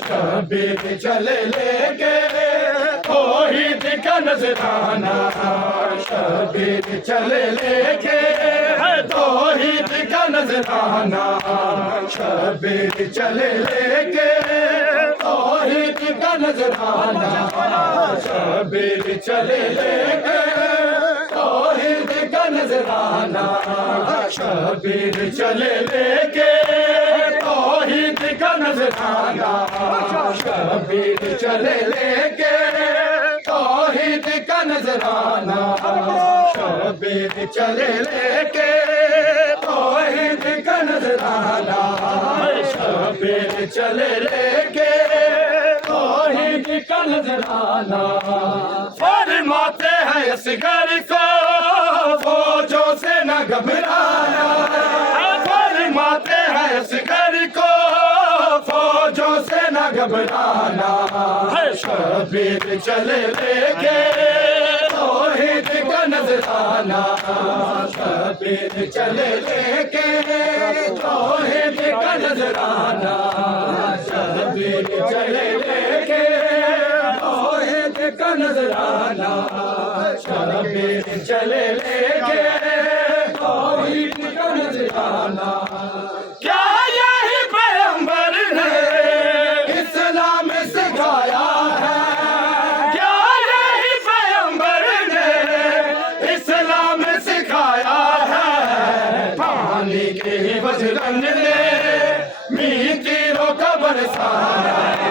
शबीर चले लेके तोहीद का नजराना शबीर चले लेके तोहीद का नजराना शबीर चले लेके तोहीद का नजराना शबीर चले लेके तोहीद का नजराना शबीर चले लेके, तोहीद का नजराना शबीर चले लेके, तोहीद का नजराना शबीर चले लेके, तोहीद का नजराना शबीर चले लेके, तोहीद का नजराना। फरमाते हैं इस घर को से न घबराना फरमाते हैं इस घर को फौजों से न घबराना शबीर चले लेके तोहीद का नजराना शबीर चले लेके तोहीद का नजराना शबीर चले लेके तोहीद का नजराना शबीर चले लेके तोहीद का नजराना क्या यही पैगंबर ने इस्लाम सिखाया है क्या यही पैगंबर ने इस्लाम सिखाया है पानी के ही बजरंग ने मीतीरों का बरसाया पानी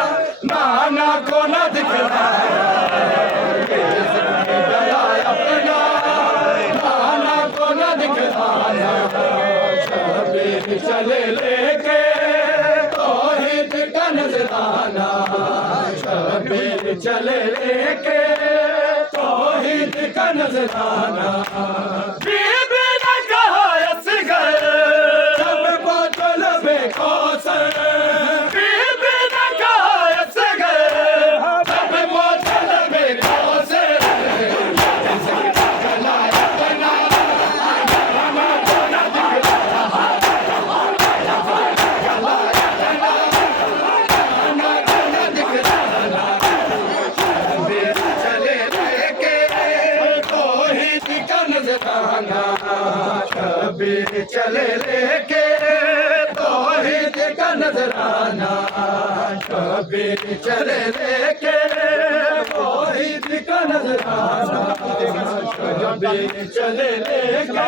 जमाना को न दिखता चले लेके तोहित का नजराना शबीर चले लेके तोहित का नजराना का नजराना शबीर चले लेके तोहिद का नजराना। कबीर चले लेके तोहिद का नजराना। कबीर चले लेके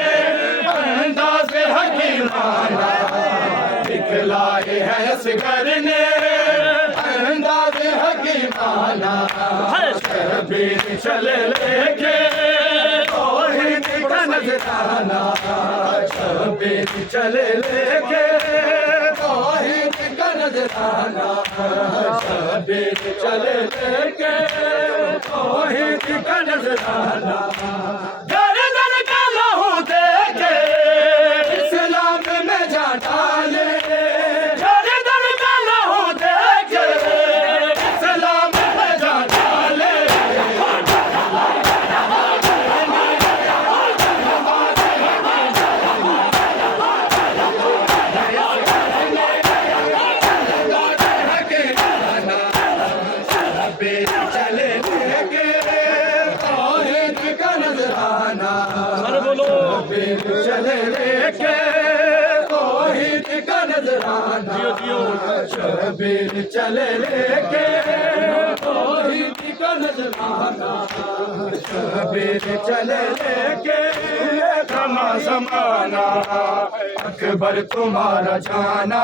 हकीमाना दिखलाए है असगर ने अंदाज हकीमाना शबीर चले लेके तौहीद का नजराना शबीर चले लेके तौहीद का नजराना शबीर चले लेके तौहीद का नजराना चले लेके तौहीद का नजराना शबीर चले नजराना शबीर चले थमा जमाना अकबर तुम्हारा जाना